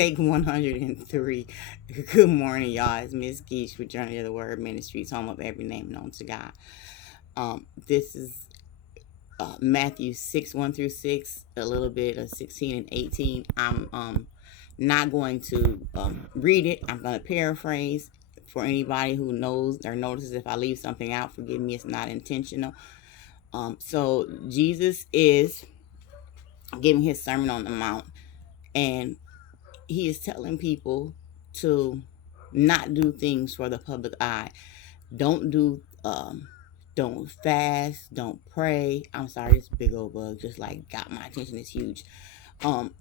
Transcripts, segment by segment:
Take 103. Good morning, y'all. It's Miss Geach with Journey of the Word Ministries, home of every name known to God. This is Matthew 6, 1 through 6, a little bit of 16 and 18. I'm not going to read it. I'm going to paraphrase for anybody who knows or notices if I leave something out. Forgive me, it's not intentional. So Jesus is giving his Sermon on the Mount, and he is telling people to not do things for the public eye. Don't do don't fast, don't pray. I'm sorry, this big old bug just like got my attention. It's huge. Um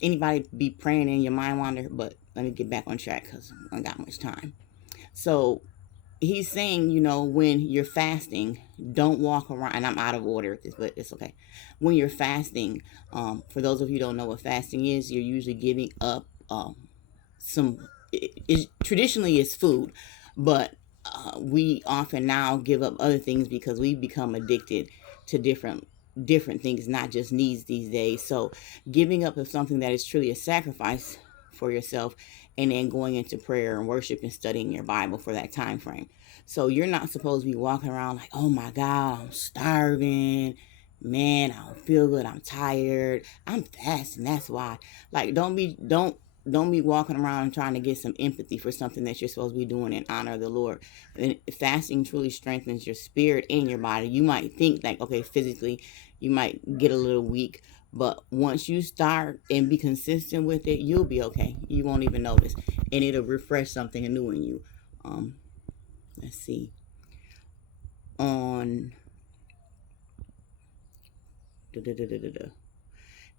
Anybody be praying in your mind wander, but let me get back on track because I don't got much time. So he's saying, when you're fasting, don't walk around, and I'm out of order with this, but it's okay. When you're fasting, for those of you who don't know what fasting is, you're usually giving up some, traditionally it's food, but we often now give up other things because we've become addicted to different things, not just needs these days. So giving up of something that is truly a sacrifice for yourself, and then going into prayer and worship and studying your Bible for that time frame. So you're not supposed to be walking around like, oh my God, I'm starving. Man, I don't feel good. I'm tired. I'm fasting. That's why. Like, don't be walking around trying to get some empathy for something that you're supposed to be doing in honor of the Lord. And fasting truly strengthens your spirit and your body. You might think like, okay, physically, you might get a little weak, but once you start and be consistent with it, you'll be okay. You won't even notice, and it'll refresh something new in you. Let's see. On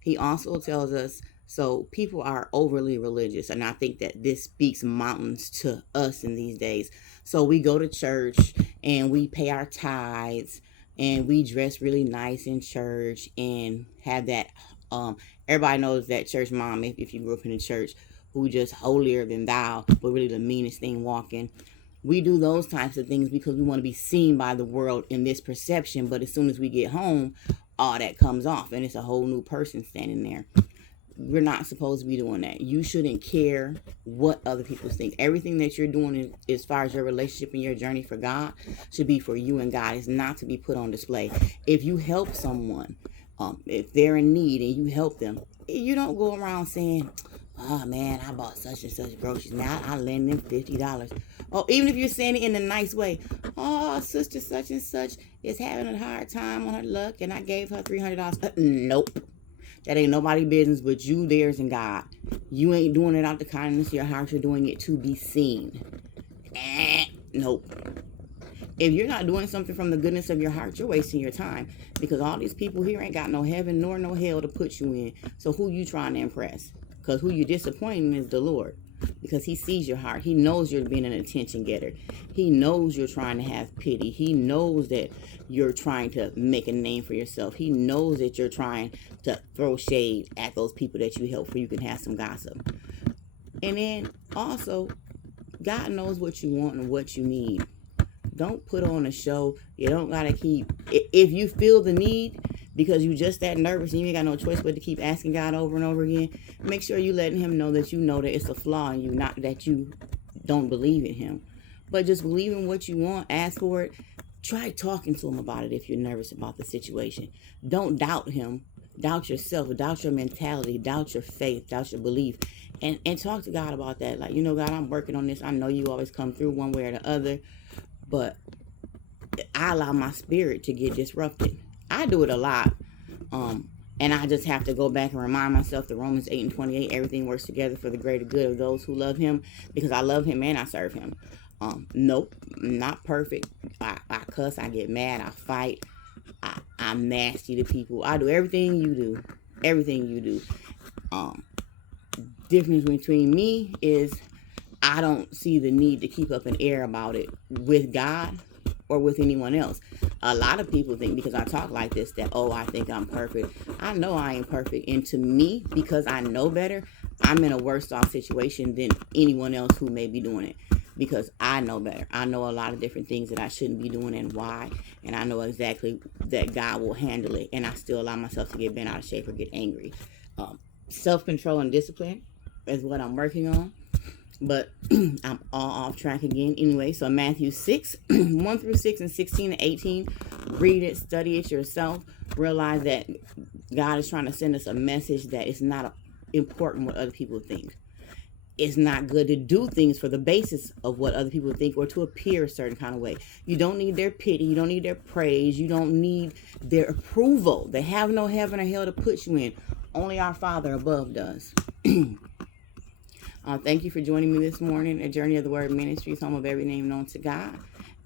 He also tells us, so people are overly religious, and I think that this speaks mountains to us in these days. So we go to church and we pay our tithes and we dress really nice in church and have that. Everybody knows that church mom, if you grew up in the church, who just holier than thou, but really the meanest thing walking. We do those types of things because we want to be seen by the world in this perception, but as soon as we get home, all that comes off and it's a whole new person standing there. We're not supposed to be doing that. You shouldn't care what other people think. Everything that you're doing as far as your relationship and your journey for God should be for you and God. It's not to be put on display. If you help someone, if they're in need and you help them, you don't go around saying, oh man, I bought such and such groceries. Now I lend them $50. Oh, even if you're saying it in a nice way. Oh, sister such and such is having a hard time on her luck and I gave her $300. Nope. That ain't nobody business but you, theirs, and God. You ain't doing it out the kindness of your heart. You're doing it to be seen. Nope. If you're not doing something from the goodness of your heart, you're wasting your time, because all these people here ain't got no heaven nor no hell to put you in. So who you trying to impress? Because who you disappointing is the Lord, because he sees your heart. He knows you're being an attention getter. He knows you're trying to have pity. He knows that you're trying to make a name for yourself. He knows that you're trying to throw shade at those people that you help, for you can have some gossip. And then also, God knows what you want and what you need. Don't put on a show. You don't gotta keep, if you feel the need because you just that nervous and you ain't got no choice but to keep asking God over and over again, make sure you letting him know that you know that it's a flaw in you, not that you don't believe in him, but just believe in what you want. Ask for it. Try talking to him about it if you're nervous about the situation. Don't doubt him. Doubt yourself. Doubt your mentality. Doubt your faith. Doubt your belief. And talk to God about that. Like, God, I'm working on this. I know you always come through one way or the other, but I allow my spirit to get disrupted. I do it a lot. And I just have to go back and remind myself that Romans 8 and 28, everything works together for the greater good of those who love him, because I love him and I serve him. Nope, not perfect. I cuss, I get mad, I fight, I'm nasty to people. I do everything you do. Everything you do. Difference between me is I don't see the need to keep up an air about it with God or with anyone else. A lot of people think because I talk like this that, oh, I think I'm perfect. I know I ain't perfect. And to me, because I know better, I'm in a worse off situation than anyone else who may be doing it, because I know better. I know a lot of different things that I shouldn't be doing and why. And I know exactly that God will handle it. And I still allow myself to get bent out of shape or get angry. Self-control and discipline. is what I'm working on. But I'm all off track again anyway. So Matthew 6, 1 through 6 and 16 and 18. Read it, study it yourself. Realize that God is trying to send us a message that it's not important what other people think. It's not good to do things for the basis of what other people think or to appear a certain kind of way. You don't need their pity. You don't need their praise. You don't need their approval. They have no heaven or hell to put you in. Only our Father above does. Thank you for joining me this morning at Journey of the Word Ministries, home of every name known to God.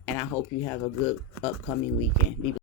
And I hope you have a good upcoming weekend. Be